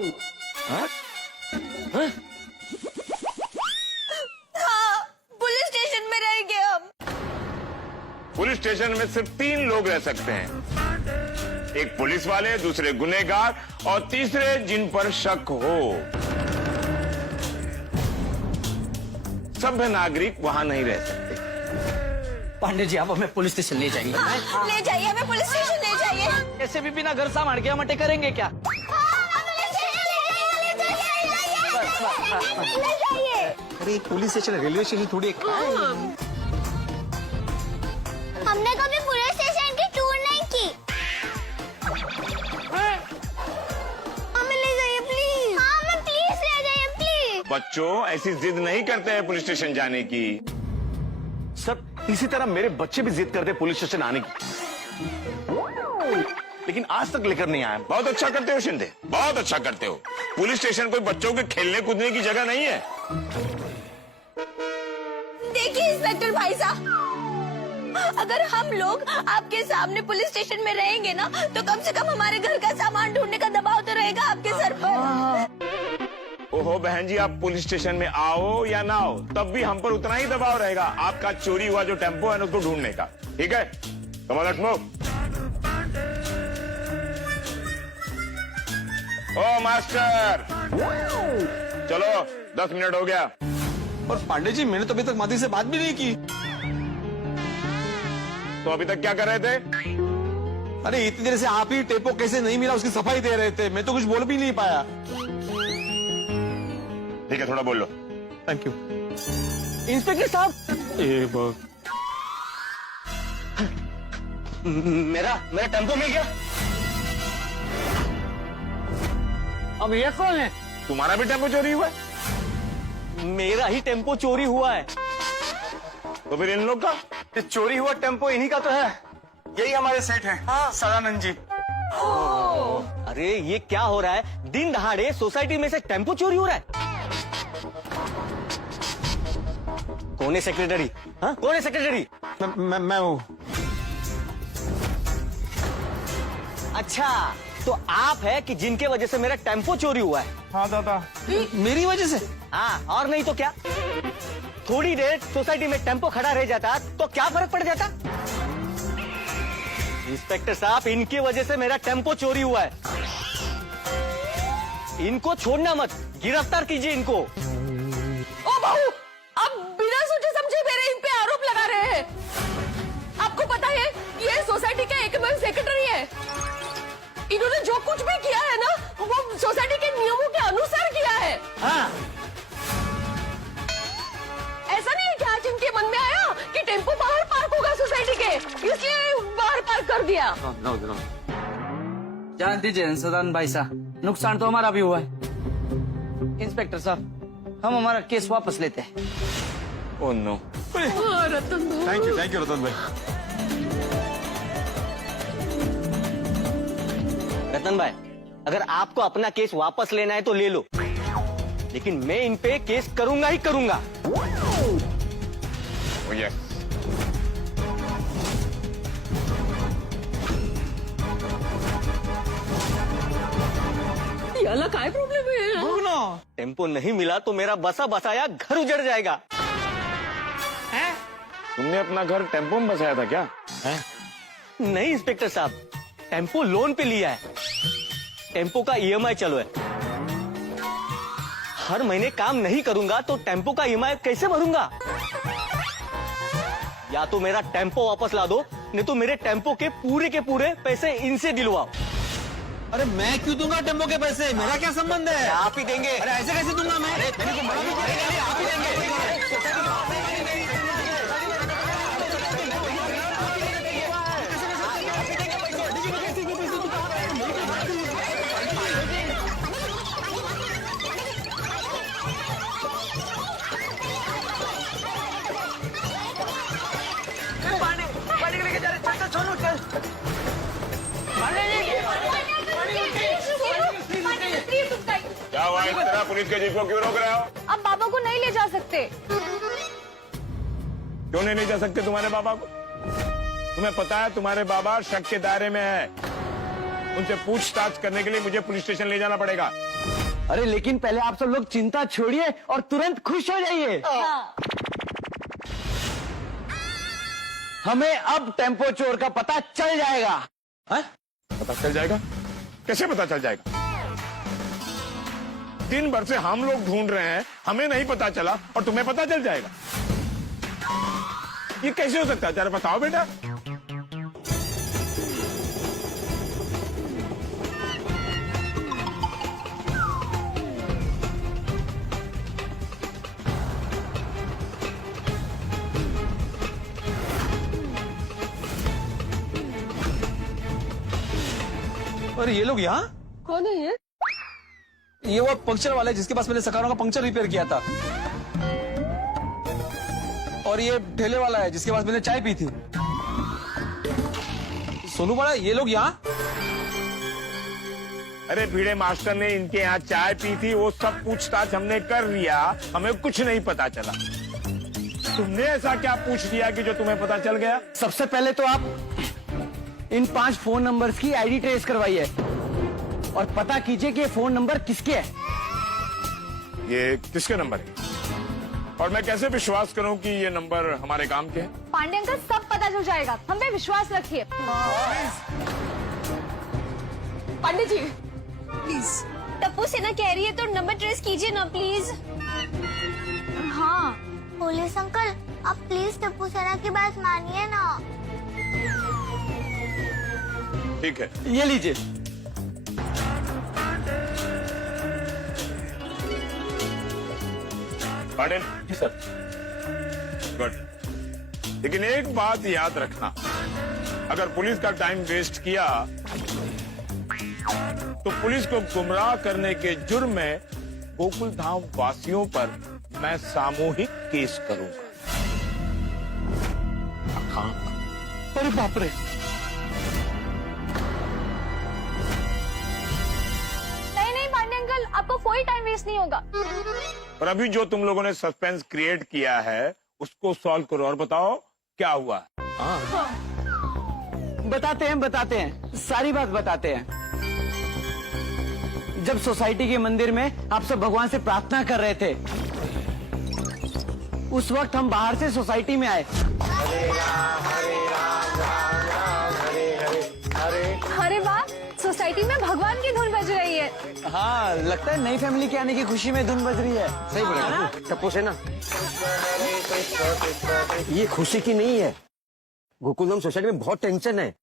हाँ? हाँ, police station में रहेंगे हम। पुलिस स्टेशन में सिर्फ 3 लोग रह सकते हैं, एक पुलिस वाले, दूसरे गुनहगार और तीसरे जिन पर शक हो। सभ्य नागरिक वहां नहीं रह सकते। पांडे जी आप हमें पुलिस स्टेशन ले जाइए। हाँ, ले जाइए हमें पुलिस स्टेशन ले जाइए। ऐसे भी बिना घर सामान के मटे करेंगे क्या? ले जाइए। अरे पुलिस स्टेशन रेलवे स्टेशन थोड़ी एक हमने कभी पुलिस स्टेशन की टूर नहीं की। हमें ले जाइए प्लीज। हाँ हमें प्लीज ले जाइए प्लीज। बच्चों ऐसी जिद नहीं करते हैं पुलिस स्टेशन जाने की। सर इसी तरह मेरे बच्चे भी जिद करते पुलिस स्टेशन आने की, लेकिन आज तक लेकर नहीं आया। बहुत अच्छा करते हो शिंदे, बहुत अच्छा करते हो। पुलिस स्टेशन कोई बच्चों के खेलने कूदने की जगह नहीं है। देखिए इंस्पेक्टर भाई साहब, अगर हम लोग आपके सामने पुलिस स्टेशन में रहेंगे ना, तो कम से कम हमारे घर का सामान ढूंढने का दबाव तो रहेगा आपके सर पर। ओहो बहन जी, आप पुलिस स्टेशन में आओ या ना आओ, तब भी हम पर उतना ही दबाव रहेगा आपका चोरी हुआ जो टेम्पो है ना उसको ढूंढने का। ठीक है, come on let's move. Oh master, चलो 10 मिनट हो गया। और पांडे जी मैंने तो अभी तक मादी से बात भी नहीं की। तो अभी तक क्या कर रहे थे? अरे इतनी देर से आप ही टेपो कैसे नहीं मिला उसकी सफाई दे रहे थे, मैं तो कुछ बोल भी नहीं पाया। ठीक है, थोड़ा बोल लो। Thank you. इंस्पेक्टर साहब, मेरा टेम्पो मिल गया। अब ये कौन है? तुम्हारा भी टेम्पो चोरी हुआ है? मेरा ही टेम्पो चोरी हुआ है। तो फिर इन लोग का? ये चोरी हुआ टेम्पो इन्हीं का तो है, यही हमारे सेठ हैं। हाँ सदानंद जी। अरे ये क्या हो रहा है? दिन दहाड़े सोसाइटी में से टेम्पो चोरी हो रहा है। कौन है सेक्रेटरी? हाँ कौन है सेक्रेटरी? मैं हूँ। अच्छा तो आप है कि जिनके वजह से मेरा टेम्पो चोरी हुआ है? हाँ दादा। मेरी वजह से? हाँ और नहीं तो क्या। थोड़ी देर सोसाइटी में टेम्पो खड़ा रह जाता तो क्या फर्क पड़ जाता? इंस्पेक्टर साहब इनकी वजह से मेरा टेम्पो चोरी हुआ है। इनको छोड़ना मत, गिरफ्तार कीजिए इनको। ओ बहू, आप बिना सोचे समझे मेरे इन पे आरोप लगा रहे हैं। आपको पता है ये सोसाइटी का एकमात्र सेक्रेटरी है। इन्होंने जो कुछ भी किया है ना, वो सोसाइटी के नियमों के अनुसार किया है। हाँ ऐसा नहीं है कि आज इनके मन में आया कि टेम्पो बाहर पार्क होगा सोसाइटी के, इसलिए बाहर पार्क कर दिया। जान दीजिए सदानंद भाई साहब, नुकसान तो हमारा भी हुआ है। इंस्पेक्टर साहब हम हमारा केस वापस लेते हैं। Oh no. Thank you Ratan bhai. Ratan भाई, अगर आपको अपना केस वापस लेना है तो ले लो, लेकिन मैं इन पे केस करूंगा ही करूंगा। Oh, yes. याला काय प्रॉब्लेम है? टेम्पो नहीं मिला तो मेरा बसा बसाया घर उजड़ जाएगा। तुमने अपना घर टेम्पो में बसाया था क्या? नहीं इंस्पेक्टर साहब, टेम्पो लोन पे लिया है। टेम्पो का ईएमआई चलो है। हर महीने काम नहीं करूंगा तो टेम्पो का ईएमआई कैसे भरूंगा? या तो मेरा टेम्पो वापस ला दो, नहीं तो मेरे टेम्पो के पूरे पैसे इनसे दिलवाओ। अरे मैं क्यों दूंगा टेम्पो के पैसे, मेरा क्या संबंध है? आप ही देंगे। अरे ऐसे कैसे दूंगा मैं? अरे मैंने तो मना भी किया है, आप ही देंगे। पानी के लेके जा रहे, चल छोड़ो चल। क्या हुआ, इस तरह पुलिस के जीप को क्यों रोक रहे हो? अब बाबा को नहीं ले जा सकते। क्यों नहीं ले जा सकते तुम्हारे बाबा को? तुम्हें पता है तुम्हारे बाबा शक के दायरे में है। उनसे पूछताछ करने के लिए मुझे पुलिस स्टेशन ले जाना पड़ेगा। अरे लेकिन पहले आप सब लोग चिंता छोड़िए और तुरंत खुश हो जाइए। हमें अब टेम्पो चोर का पता चल जाएगा। हैं? पता चल जाएगा? कैसे पता चल जाएगा? दिन भर से हम लोग ढूंढ रहे हैं, हमें नहीं पता चला और तुम्हें पता चल जाएगा? ये कैसे हो सकता है? जरा बताओ बेटा। अरे ये लोग यहाँ? कौन है ये वो पंक्चर वाला है जिसके पास मैंने सकारों का पंक्चर रिपेयर किया था। और ये ठेले वाला है जिसके पास मैंने चाय पी थी। सोनू बड़ा, ये लोग यहाँ? अरे भिड़े मास्टर ने इनके यहाँ चाय पी थी, वो सब पूछताछ हमने कर लिया, हमें कुछ नहीं पता चला। तुमने ऐसा क्या पूछ लिया कि जो तुम्हें पता चल गया? सबसे पहले तो आप इन 5 फोन नंबर्स की आईडी ट्रेस करवाइए और पता कीजिए कि ये फोन नंबर किसके हैं। ये किसके नंबर है? और मैं कैसे विश्वास करूं कि ये नंबर हमारे काम के हैं? पांडे अंकल सब पता चल जाएगा, हम पे विश्वास रखिए। पंडित जी प्लीज। टप्पू सेना कह रही है तो नंबर ट्रेस कीजिए ना प्लीज। हाँ पुलिस अंकल, आप प्लीज टप्पू सेना की बात मानिए ना। ठीक है। ये लीजिए। पाटिल जी सर। गुड। लेकिन एक बात याद रखना, अगर पुलिस का टाइम वेस्ट किया तो पुलिस को गुमराह करने के जुर्म में गोकुल धाम वासियों पर मैं सामूहिक केस करूंगा। हाँ। अरे बाप रे। नहीं पांडे अंकल, आपको कोई टाइम वेस्ट नहीं होगा। और अभी जो तुम लोगों ने सस्पेंस क्रिएट किया है उसको सॉल्व करो और बताओ क्या हुआ। बताते हैं, सारी बात बताते हैं। जब सोसाइटी के मंदिर में आप सब भगवान से प्रार्थना कर रहे थे, उस वक्त हम बाहर से सोसाइटी में आए। अरे वाह, सोसाइटी में भगवान की धुन बज रही है। हाँ, लगता है नई फैमिली के आने की खुशी में धुन बज रही है। सही बोला टप्पू सेना, ये खुशी की नहीं है। गोकुलधाम सोसाइटी में बहुत टेंशन है।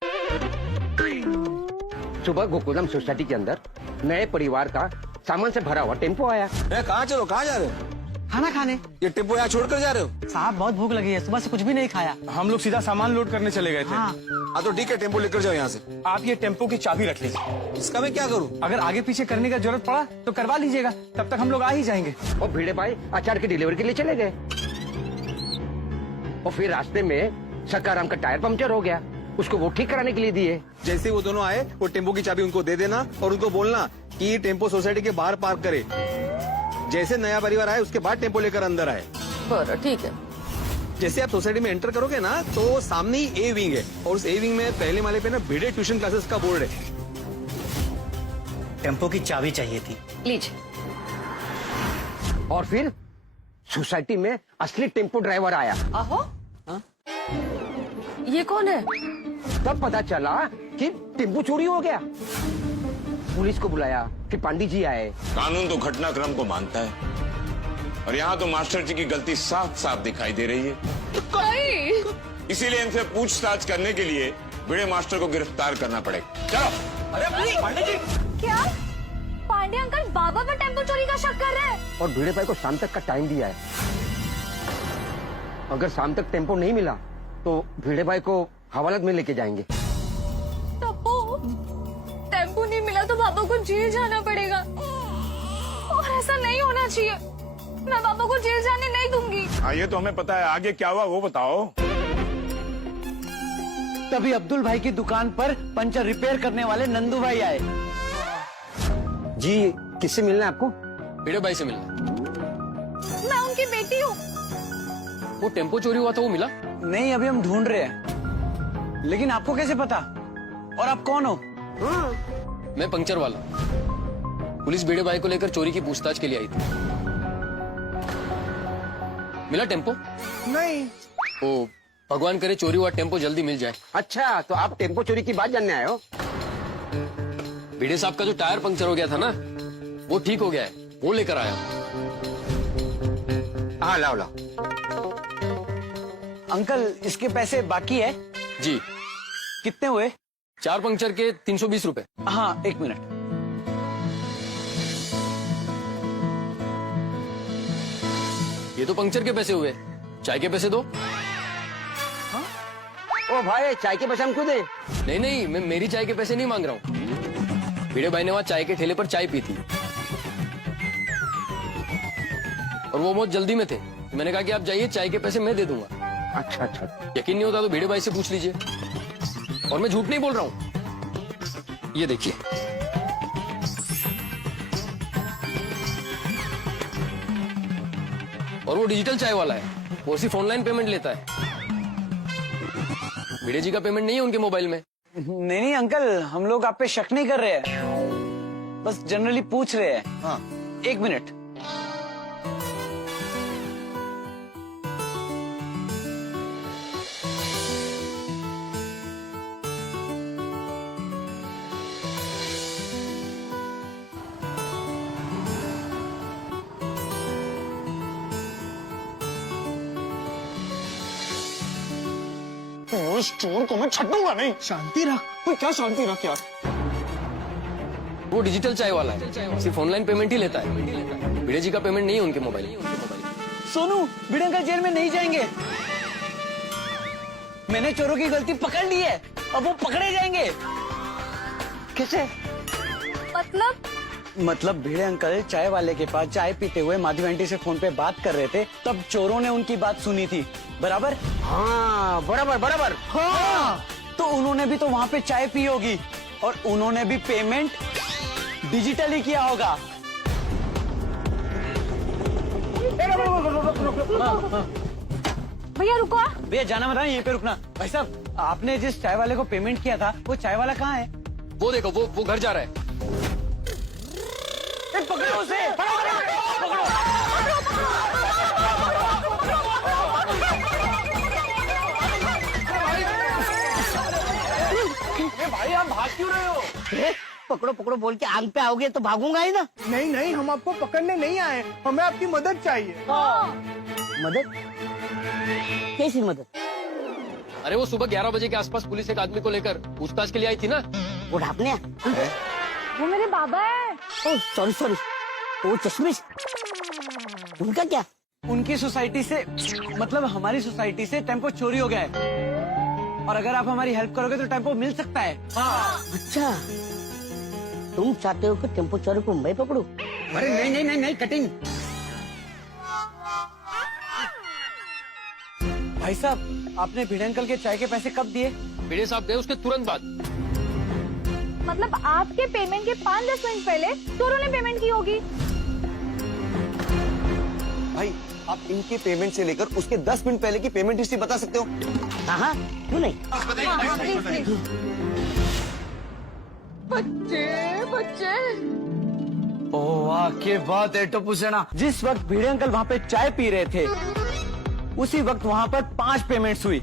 सुबह गोकुलधाम सोसाइटी के अंदर नए परिवार का सामान से भरा हुआ टेम्पो आया। कहाँ चलो, कहाँ जा रहे हो? खाना खाने। ये टेम्पो यहाँ छोड़कर जा रहे हो? साहब बहुत भूख लगी है, सुबह से कुछ भी नहीं खाया। हम लोग सीधा सामान लोड करने चले गए थे। हाँ तो ठीक है, टेम्पो लेकर जाओ यहाँ से। आप ये टेम्पो की चाबी रख लीजिए। इसका मैं क्या करूँ? अगर आगे पीछे करने का जरूरत पड़ा तो करवा लीजिएगा, तब तक हम लोग आ ही जाएंगे। और भिड़े भाई अचार की डिलीवरी के लिए चले गए और फिर रास्ते में सकाराम का टायर पंक्चर हो गया, उसको वो ठीक कराने के लिए दिए। जैसे वो दोनों आए, वो टेम्पो की चाबी उनको दे देना और उनको बोलना कि टेम्पो सोसाइटी के बाहर पार्क करे। जैसे नया परिवार आए उसके बाद टेम्पो लेकर अंदर आए। बरं, ठीक है। जैसे आप सोसाइटी में एंटर करोगे ना तो सामने ही ए विंग है और उस ए विंग में पहले माले पे ना भिड़े ट्यूशन क्लासेस का बोर्ड है। टेम्पो की चाबी चाहिए थी। लीजिए। और फिर सोसाइटी में असली टेम्पो ड्राइवर आया। आहो, ये कौन है? तब पता चला कि टेम्पो चोरी हो गया। पुलिस को बुलाया, फिर पंडित जी आए। कानून तो घटनाक्रम को मानता है और यहाँ तो मास्टर जी की गलती साफ साफ दिखाई दे रही है। नहीं। इसीलिए इनसे पूछताछ करने के लिए भिड़े मास्टर को गिरफ्तार करना पड़ेगा। चलो। अरे पांडे जी, क्या पांडे अंकल बाबा पर टेम्पो चोरी का शक कर रहे हैं? और भिड़े भाई को शाम तक का टाइम दिया है। अगर शाम तक टेम्पो नहीं मिला तो भिड़े भाई को हवालात में लेके जाएंगे। टप्पू, टेम्पो नहीं मिला तो बाबा को जेल जाना पड़ेगा और ऐसा नहीं होना चाहिए। मैं बाबा को जेल जाने नहीं दूंगी। हाँ ये तो हमें पता है, आगे क्या हुआ वो बताओ। तभी अब्दुल भाई की दुकान पर पंचर रिपेयर करने वाले नंदू भाई आए। जी किससे मिलना है आपको? भिड़े भाई से मिलना। मैं उनकी बेटी हूँ। वो टेम्पो चोरी हुआ था, वो मिला? नहीं, अभी हम ढूंढ रहे हैं। लेकिन आपको कैसे पता? और आप कौन हो? मैं पंक्चर वाला। पुलिस भिड़े भाई को लेकर चोरी की पूछताछ के लिए आई थी। मिला टेम्पो? नहीं। ओ भगवान करे चोरी हुआ टेम्पो जल्दी मिल जाए। अच्छा, तो आप टेम्पो चोरी की बात जानने आए हो? भिड़े साहब का जो टायर पंक्चर हो गया था ना, वो ठीक हो गया है, वो लेकर आया। हाँ, लाओ लाओ। अंकल, इसके पैसे बाकी है? जी। कितने हुए? 4 पंक्चर के 320 रुपए। हाँ, 1 मिनट। ये तो पंक्चर के पैसे हुए, चाय के पैसे दो। ओ भाई, चाय के पैसे हम क्यों दे? नहीं, मैं मेरी चाय के पैसे नहीं मांग रहा हूँ। भिड़े भाई ने वहाँ चाय के ठेले पर चाय पी थी और वो बहुत जल्दी में थे। मैंने कहा कि आप जाइए, चाय के पैसे मैं दे दूंगा। अच्छा। यकीन नहीं होता तो भिड़े भाई से पूछ लीजिए, और मैं झूठ नहीं बोल रहा हूँ। ये देखिए, और वो डिजिटल चाय वाला है, वो सिर्फ ऑनलाइन पेमेंट लेता है। भिड़े जी का पेमेंट नहीं है उनके मोबाइल में। नहीं अंकल, हम लोग आप पे शक नहीं कर रहे हैं, बस जनरली पूछ रहे हैं। हाँ। 1 मिनट। उस चोर को मैं छटूंगा नहीं। शांति रख। कोई क्या शांति रख यार। वो डिजिटल चाय वाला है, सिर्फ ऑनलाइन पेमेंट ही लेता है। भिड़े जी का पेमेंट नहीं है उनके मोबाइल में। सोनू, भिड़े अंकल जेल में नहीं जाएंगे। मैंने चोरों की गलती पकड़ ली है, अब वो पकड़े जाएंगे। कैसे? मतलब भिड़े अंकल चाय वाले के पास चाय पीते हुए माधवी आंटी से फोन पे बात कर रहे थे, तब चोरों ने उनकी बात सुनी थी, बराबर? हाँ, बराबर। हाँ, तो उन्होंने भी तो वहाँ पे चाय पी होगी और उन्होंने भी पेमेंट डिजिटल ही किया होगा। भैया रुको। भैया जाना मत, यहीं पे रुकना। भाई साहब, आपने जिस चाय वाले को पेमेंट किया था, वो चाय वाला कहाँ है? वो देखो, वो घर जा रहा है। पकड़ो उसे, पकड़ो। भाई आप भाग क्यों रहे हो? पकड़ो बोल के आंग पे आओगे तो भागूंगा ही ना। नहीं, हम आपको पकड़ने नहीं आए, हमें आपकी मदद चाहिए। मदद? कैसी मदद? अरे वो सुबह 11 बजे के आसपास पुलिस एक आदमी को लेकर पूछताछ के लिए आई थी ना। वो ढापने? वो मेरे बाबा है। Oh sorry. वो चश्मिश, उनका क्या? उनकी सोसाइटी से, मतलब हमारी सोसाइटी से टेम्पो चोरी हो गया है, और अगर आप हमारी हेल्प करोगे तो टेम्पो मिल सकता है। अच्छा, तुम चाहते हो कि टेम्पो चोरी को मैं पकड़ूं? अरे नहीं, कटिंग। भाई साहब, आपने भिड़े अंकल के चाय के पैसे कब दिए? भिड़े साहब गए उसके तुरंत बाद। मतलब आपके पेमेंट के 5-10 मिनट पहले चोरों ने पेमेंट की होगी। भाई, आप इनके पेमेंट से लेकर उसके 10 मिनट पहले की पेमेंट हिस्ट्री बता सकते हो? हाँ, क्यों नहीं? प्लीज। बच्चे। ओह वाह, क्या बात है टप्पू सेना। जिस वक्त भिड़े अंकल वहाँ पे चाय पी रहे थे, उसी वक्त वहाँ पर 5 पेमेंट्स हुई,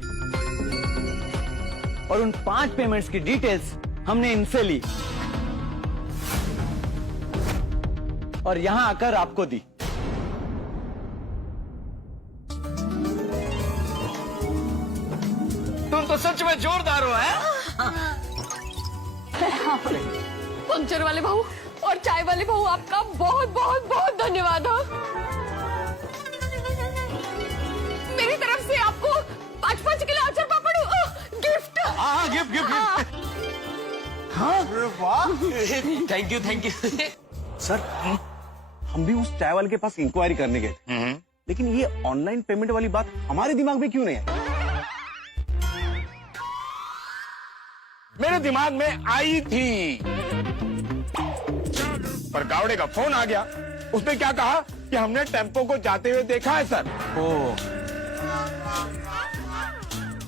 और उन 5 पेमेंट्स की डिटेल्स हमने इनसे ली और यहाँ आकर आपको दी। तुम तो सच में जोरदार हो, हैं? पंक्चर वाले भाऊ और चाय वाले भाऊ, आपका बहुत धन्यवाद हो। मेरी तरफ से आपको 5-5 किलो अचार पापड़ गिफ्ट। हाँ, गिफ्ट। हाँ, वाह। Thank you. सर, हम भी उस चाय वाले के पास इंक्वायरी करने गए थे, लेकिन ये ऑनलाइन पेमेंट वाली बात हमारे दिमाग में क्यों नहीं है? मेरे दिमाग में आई थी, पर गावड़े का फोन आ गया। उसने क्या कहा कि हमने टेम्पो को जाते हुए देखा है सर।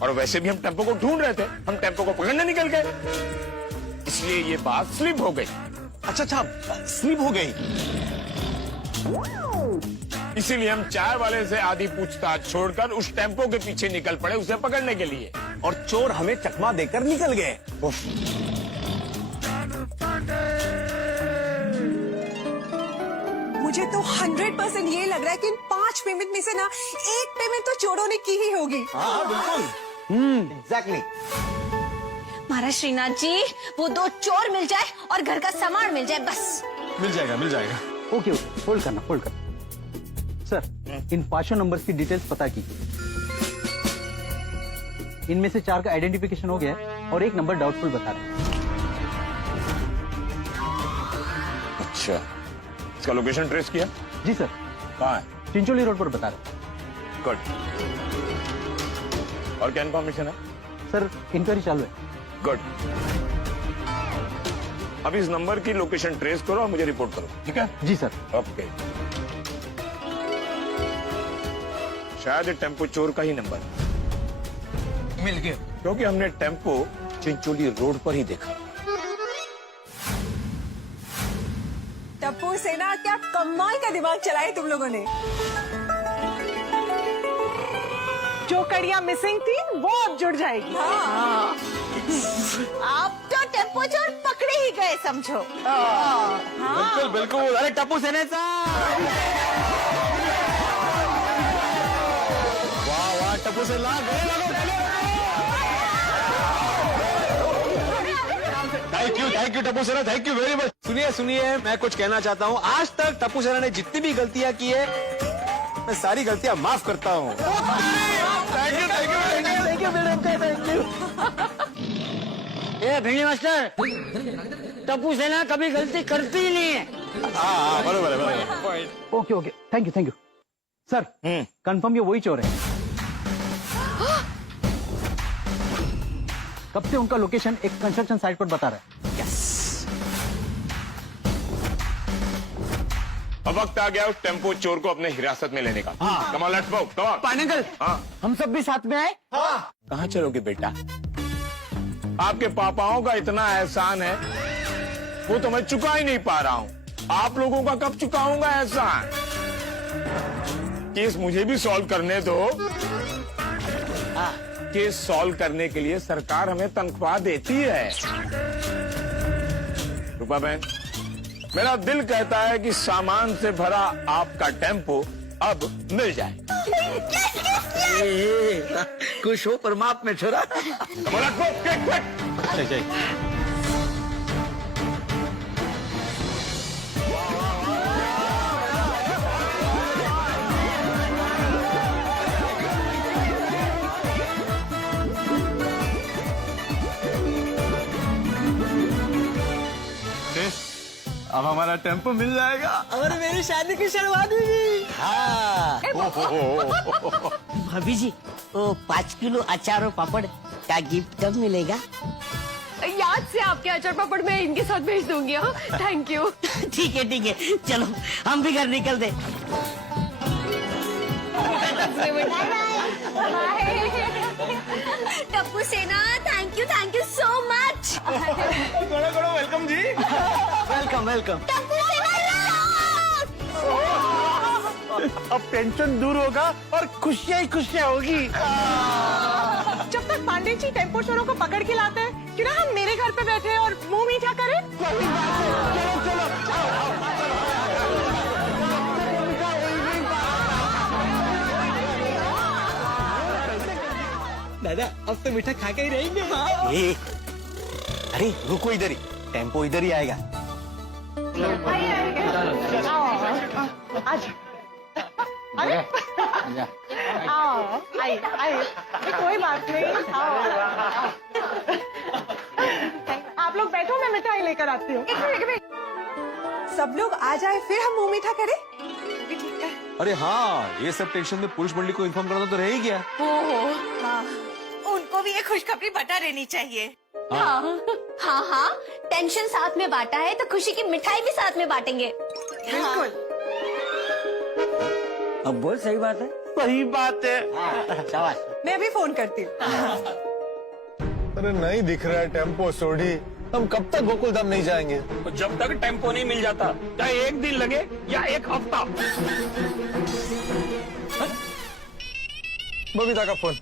और वैसे भी हम टेम्पो को ढूंढ रहे थे, हम टेम्पो को पकड़ने निकल गए, इसलिए ये बात स्लिप हो गई। अच्छा, स्लिप हो गई। इसीलिए हम चाय वाले से आधी पूछताछ छोड़कर उस टेम्पो के पीछे निकल पड़े उसे पकड़ने के लिए। और चोर हमें चकमा देकर निकल गए। मुझे तो 100% ये लग रहा है कि इन 5 पेमेंट में से ना एक पेमेंट तो चोरों ने की ही होगी। हाँ बिल्कुल। एग्जैक्टली। महाराज श्रीनाथ जी, वो 2 चोर मिल जाए और घर का सामान मिल जाए, बस। मिल जाएगा। ओके, होल्ड करना। सर, इन 5 नंबर्स की डिटेल्स पता की। इनमें से 4 का आइडेंटिफिकेशन हो गया है और एक नंबर डाउटफुल बता रहा है। अच्छा, इसका लोकेशन ट्रेस किया? जी सर। कहाँ है? चिंचोली रोड पर बता रहा है। गुड। और क्या इन्फॉर्मेशन है? सर, इंक्वायरी चालू है। गुड। अब इस नंबर की लोकेशन ट्रेस करो और मुझे रिपोर्ट करो, ठीक है? जी सर। ओके। शायद ये टेम्पो चोर का ही नंबर मिल गया। क्योंकि हमने टेम्पो चिंचोली रोड पर ही देखा। टप्पू सेना, क्या कमाल का दिमाग चलाए तुम लोगों ने। जो कड़ियां मिसिंग थी वो अब जुड़ जाएगी। हाँ। आप तो टेम्पो चोर पकड़े ही गए समझो। बिल्कुल। अरे टप्पू सेना साहब, वाह Tappu Sena, thank you Tappu Sena, thank you very much. सुनिए, मैं कुछ कहना चाहता हूँ। आज तक टप्पू सेना ने जितनी भी गलतियां की है, मैं सारी गलतियां माफ करता हूँ। Thank you madam, thank you. ए भिंडी मास्टर, टप्पू सेना कभी गलती करती ही नहीं है। हाँ, बरोबर है। Okay, thank you. Sir, confirm ये वही चोर है। कब से उनका लोकेशन एक कंस्ट्रक्शन साइट पर बता रहा है। अब वक्त आ गया उस टेम्पो चोर को अपने हिरासत में लेने का। Come on, let's move, come on. पानेगल, हम सब भी साथ में आए। कहाँ चलोगे बेटा? आपके पापाओं का इतना एहसान है, वो तो मैं चुका ही नहीं पा रहा हूँ। आप लोगों का कब चुकाऊंगा एहसान? केस मुझे भी सॉल्व करने दो। केस सॉल्व करने के लिए सरकार हमें तनख्वाह देती है। रूपा बहन, मेरा दिल कहता है कि सामान से भरा आपका टेम्पो अब मिल जाए। खुश हो परमात्मा छोरा। अब हमारा टेम्पो मिल जाएगा और मेरी शादी की शुरुआत हुई। हाँ। भाभी जी, वो 5 किलो अचार और पापड़ का गिफ्ट कब मिलेगा? याद से आपके अचार पापड़ मैं इनके साथ भेज दूंगी। हाँ, थैंक यू। ठीक है, चलो हम भी घर निकल दे। Tapu Sena, thank you so much. Welcome ji. Welcome. Tapu Sena, अब टेंशन दूर होगा और खुशियां ही खुशियां होगी। जब तक पांडे जी टेम्पो चोरों को पकड़ के लाते हैं, क्यों ना हम मेरे घर पे बैठे और मुंह मीठा करें। चलो। दादा, अब तो मीठा खा के ही रहेंगे। अरे रुको इधर ही, टेम्पो इधर ही आएगा। अरे आई कोई बात नहीं। आप लोग बैठो, मैं मिठाई लेकर आती हूँ। सब लोग आ जाए फिर हम मुंह मीठा करें। अरे हाँ, ये सब टेंशन में पुलिस मंडली को इन्फॉर्म करना तो रह ही गया। हाँ, उनको भी ये खुशखबरी बता देनी चाहिए। हाँ, टेंशन साथ में बांटा है तो खुशी की मिठाई भी साथ में बांटेंगे। बिल्कुल। अब बोल, सही बात है। सही बात है। शाबाश। मैं भी फोन करती हूँ। अरे नहीं दिख रहा है टेम्पो सोडी, हम कब तक गोकुलधाम नहीं जाएंगे? तो जब तक टेम्पो नहीं मिल जाता, चाहे एक दिन लगे या एक हफ्ता। बबीता का फोन।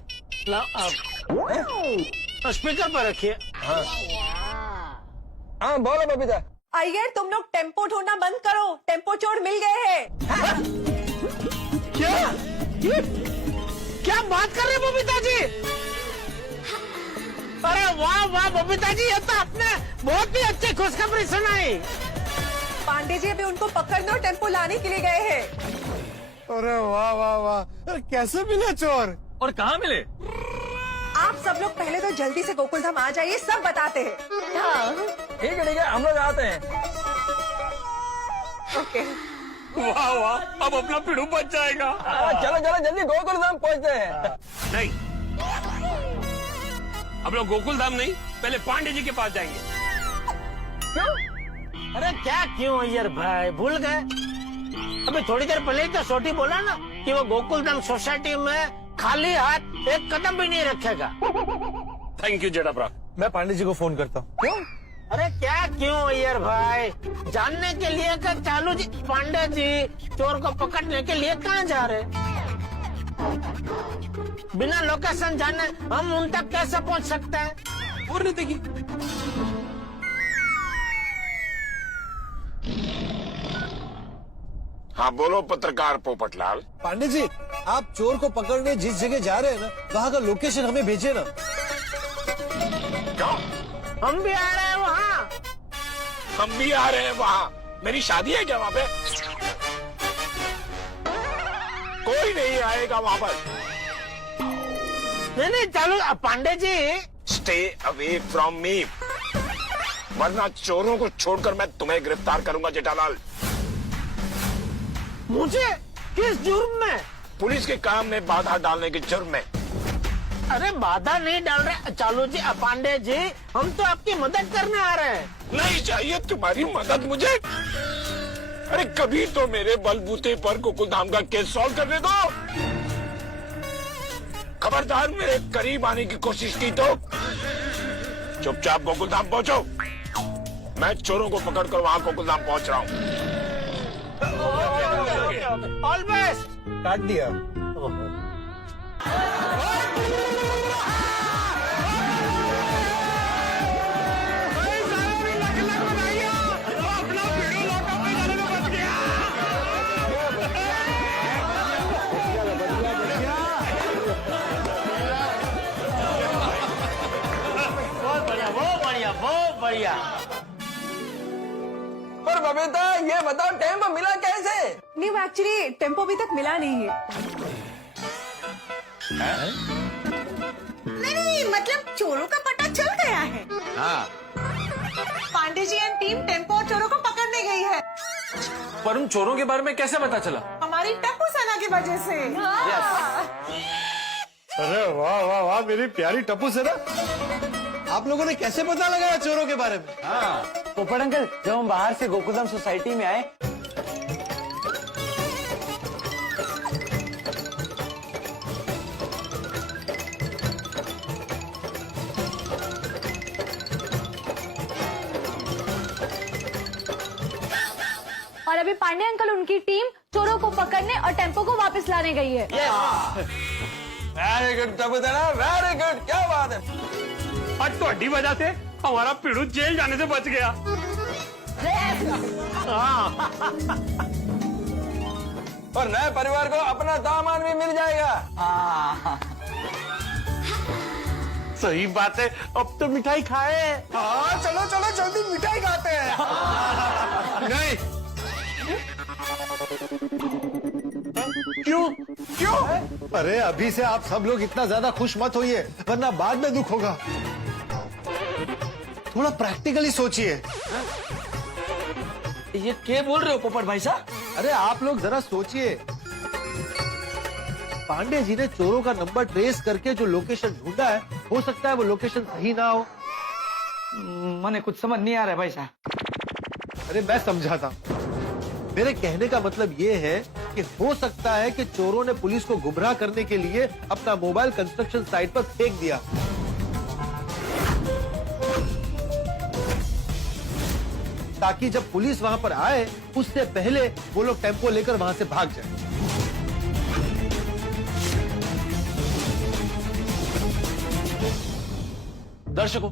स्पीकर पर रखिए। हाँ बोलो बबीता। आइए, तुम लोग टेम्पो ढूंढना बंद करो, टेम्पो चोर मिल गए हैं। क्या बात कर रहे बबीता जी? अरे वाह वाह बबीता जी, ये तो आपने बहुत ही अच्छी खुशखबरी सुनाई। पांडे जी अभी उनको पकड़ने और टेम्पो लाने के लिए गए हैं। अरे वाह वाह वाह, अरे कैसे मिले चोर? और कहाँ मिले? आप सब लोग पहले तो जल्दी से गोकुलधाम आ जाइए, सब बताते हैं। ठीक है, हम लोग आते हैं। ओके। वाह वाह, अब अपना पिड़ू बच जाएगा। चलो जल्दी गोकुलधाम पहुँचते हैं। नहीं, हम लोग गोकुलधाम नहीं, पहले पांडे जी के पास जाएंगे। अरे क्या क्यों अय्यर भाई, भूल गए? अभी थोड़ी देर पहले ही तो छोटी बोला ना कि वो गोकुलधाम सोसाइटी में खाली हाथ एक कदम भी नहीं रखेगा। थैंक यू जेठाप्रा। मैं पांडे जी को फोन करता हूँ। क्यों? अरे क्या क्यों अय्यर भाई, जानने के लिए कि चालू जी पांडे जी चोर को पकड़ने के लिए कहाँ जा रहे? बिना लोकेशन जाने हम उन तक कैसे पहुँच सकते हैं? और नहीं देखी। हाँ बोलो पत्रकार पोपटलाल। पांडे जी, आप चोर को पकड़ने जिस जगह जा रहे हैं ना, वहाँ का लोकेशन हमें भेजे ना। क्यों? हम भी आ रहे हैं वहाँ। हम भी आ रहे हैं वहाँ। मेरी शादी है क्या वहाँ पे? कोई नहीं आएगा वहाँ पर। नहीं चालू Pandey ji. Stay away from me, वरना चोरों को छोड़कर मैं तुम्हें गिरफ्तार करूंगा जेठालाल। मुझे किस जुर्म में? पुलिस के काम में बाधा डालने के जुर्म में। अरे बाधा नहीं डाल रहे चालू जी, पांडे जी हम तो आपकी मदद करने आ रहे हैं। नहीं चाहिए तुम्हारी मदद मुझे। अरे कभी तो मेरे बलबूते पर गोकुलधाम का केस सॉल्व करने दो। खबरदार मेरे करीब आने की कोशिश की तो चुपचाप गोकुलधाम पहुंचो। मैं चोरों को पकड़कर वहां गोकुलधाम पहुंच रहा हूँ। All best. काट दिया। बहुत बढ़िया। पर बबीता ये बताओ टेम्पो मिला कैसे? नहीं, एक्चुअली टेम्पो अभी तक मिला नहीं है। नहीं, मतलब चोरों का पता चल गया है। हाँ, Pandey ji and team tempo और चोरों को पकड़ने गई है। पर उन चोरों के बारे में कैसे पता चला? हमारी टप्पू सेना की वजह से। अरे वाह वाह वाह, मेरी प्यारी टप्पू सेना। आप लोगों ने कैसे पता लगाया चोरों के बारे में? हाँ। पोपट अंकल, जब हम बाहर से गोकुलधाम सोसाइटी में आए और अभी पांडे अंकल उनकी टीम चोरों को पकड़ने और टेम्पो को वापस लाने गई है। वेरी गुड टप्पू सेना, वेरी गुड, क्या बात है। आज ਤੁਹਾਡੀ वजह से हमारा पिड़ू जेल जाने से बच गया। और नए परिवार को अपना दामाद भी मिल जाएगा। सही बात है, अब तो मिठाई खाए। हाँ चलो चलो जल्दी मिठाई खाते हैं। नहीं। क्यों? क्यों? अरे अभी से आप सब लोग इतना ज्यादा खुश मत होइए, वरना बाद में दुख होगा। थोड़ा प्रैक्टिकली सोचिए। ये क्या बोल रहे हो पोपट भाई साहब? अरे आप लोग जरा सोचिए, पांडे जी ने चोरों का नंबर ट्रेस करके जो लोकेशन ढूंढा है, हो सकता है वो लोकेशन सही ना हो। मैंने कुछ समझ नहीं आ रहा है भाई साहब। अरे मैं समझाता हूं। मेरे कहने का मतलब ये है कि हो सकता है कि चोरों ने पुलिस को गुमराह करने के लिए अपना मोबाइल कंस्ट्रक्शन साइट पर फेंक दिया। ताकि जब पुलिस वहां पर आए उससे पहले वो लोग टेम्पो लेकर वहां से भाग जाए। दर्शकों,